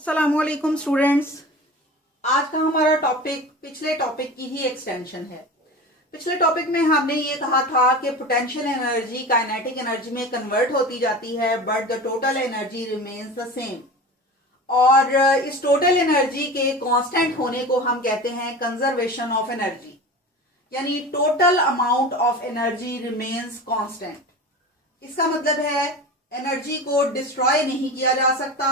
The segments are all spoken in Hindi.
अस्सलामुअलैकुम स्टूडेंट्स। आज का हमारा टॉपिक पिछले टॉपिक की ही एक्सटेंशन है। पिछले टॉपिक में हमने ये कहा था कि पोटेंशियल एनर्जी काइनेटिक एनर्जी में कन्वर्ट होती जाती है but the total energy remains the same. और इस टोटल एनर्जी के कांस्टेंट होने को हम कहते हैं कंजर्वेशन ऑफ एनर्जी, यानी total amount of energy remains constant. इसका मतलब है एनर्जी को डिस्ट्रॉय नहीं किया जा सकता,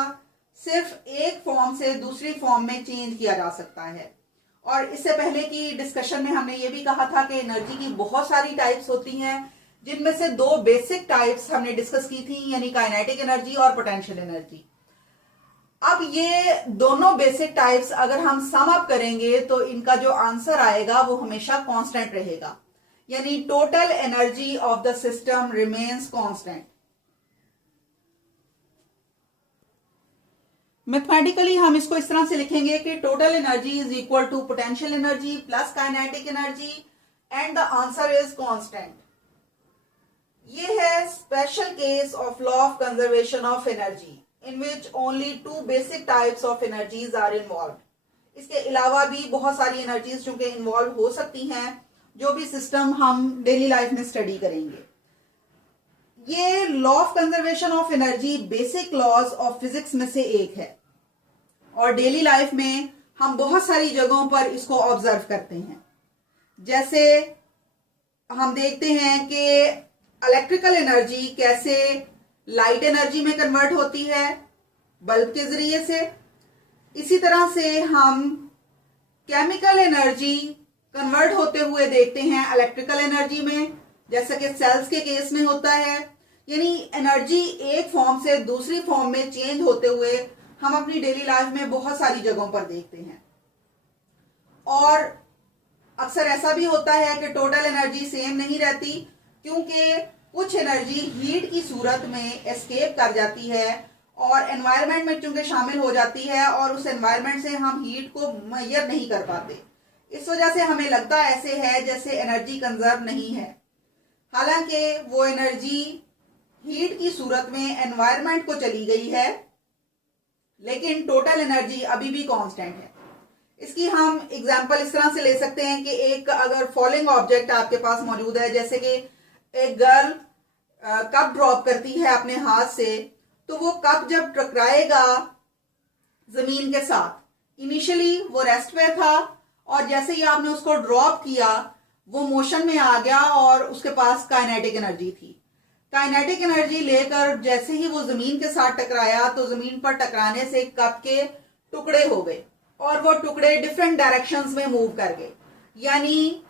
सिर्फ एक फॉर्म से दूसरी फॉर्म में चेंज किया जा सकता है। और इससे पहले की डिस्कशन में हमने ये भी कहा था कि एनर्जी की बहुत सारी टाइप्स होती हैं, जिनमें से दो बेसिक टाइप्स हमने डिस्कस की थी, यानी काइनेटिक एनर्जी और पोटेंशियल एनर्जी। अब ये दोनों बेसिक टाइप्स अगर हम सम अप करेंगे तो इनका जो आंसर आएगा वो हमेशा कांस्टेंट रहेगा, यानी total energy of the system remains constant. Mathematically हम इसको इस तरह से लिखेंगे कि total energy is equal to potential energy plus kinetic energy and the answer is constant. ये है special case of law of conservation of energy in which only two basic types of energies are involved. इसके अलावा भी बहुत सारी एनर्जीज चूंकि इन्वॉल्व हो सकती हैं, जो भी सिस्टम हम डेली लाइफ में स्टडी करेंगे। ये law of conservation of energy basic laws of physics में से एक है और डेली लाइफ में हम बहुत सारी जगहों पर इसको ऑब्जर्व करते हैं। जैसे हम देखते हैं कि इलेक्ट्रिकल एनर्जी कैसे लाइट एनर्जी में कन्वर्ट होती है बल्ब के जरिए से। इसी तरह से हम केमिकल एनर्जी कन्वर्ट होते हुए देखते हैं इलेक्ट्रिकल एनर्जी में, जैसा कि सेल्स के केस में होता है। यानी एनर्जी एक फॉर्म से दूसरी फॉर्म में चेंज होते हुए हम अपनी डेली लाइफ में बहुत सारी जगहों पर देखते हैं। और अक्सर ऐसा भी होता है कि टोटल एनर्जी सेम नहीं रहती, क्योंकि कुछ एनर्जी हीट की सूरत में एस्केप कर जाती है और एनवायरनमेंट में चूंकि शामिल हो जाती है और उस एनवायरनमेंट से हम हीट को मेजर नहीं कर पाते। इस वजह से हमें लगता ऐसे है जैसे एनर्जी कंजर्व नहीं है, हालांकि वो एनर्जी हीट की सूरत में एनवायरनमेंट को चली गई है, लेकिन टोटल एनर्जी अभी भी कांस्टेंट है। इसकी हम एग्जांपल इस तरह से ले सकते हैं कि एक अगर फॉलिंग ऑब्जेक्ट आपके पास मौजूद है, जैसे कि एक गर्ल कप ड्रॉप करती है अपने हाथ से, तो वो कप जब टकराएगा जमीन के साथ, इनिशियली वो रेस्ट पे था और जैसे ही आपने उसको ड्रॉप किया वो मोशन में आ गया और उसके पास काइनेटिक एनर्जी थी। काइनेटिक एनर्जी लेकर जैसे ही वो जमीन के साथ टकराया तो जमीन पर टकराने से कप के टुकड़े हो गए और वो टुकड़े डिफरेंट डायरेक्शंस में मूव कर गए, यानी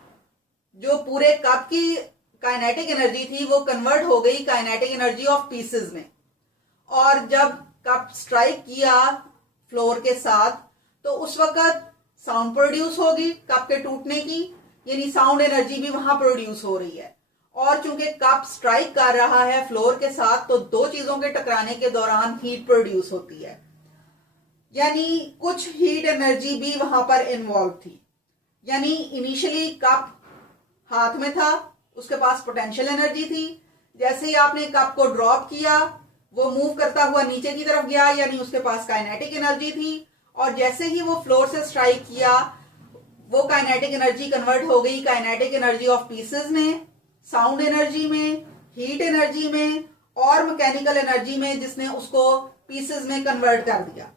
जो पूरे कप की काइनेटिक एनर्जी थी वो कन्वर्ट हो गई काइनेटिक एनर्जी ऑफ पीसेस में। और जब कप स्ट्राइक किया फ्लोर के साथ तो उस वक्त साउंड प्रोड्यूस होगी कप के टूटने की, यानी साउंड एनर्जी भी वहां प्रोड्यूस हो रही है। और चूंकि कप स्ट्राइक कर रहा है फ्लोर के साथ तो दो चीजों के टकराने के दौरान हीट प्रोड्यूस होती है, यानी कुछ हीट एनर्जी भी वहां पर इन्वॉल्व थी। यानी इनिशियली कप हाथ में था, उसके पास पोटेंशियल एनर्जी थी, जैसे ही आपने कप को ड्रॉप किया वो मूव करता हुआ नीचे की तरफ गया, यानी उसके पास काइनेटिक एनर्जी थी। और जैसे ही वो फ्लोर से स्ट्राइक किया वो काइनेटिक एनर्जी कन्वर्ट हो गई काइनेटिक एनर्जी ऑफ पीसेस में, साउंड एनर्जी में, हीट एनर्जी में और मैकेनिकल एनर्जी में, जिसने उसको पीसेस में कन्वर्ट कर दिया।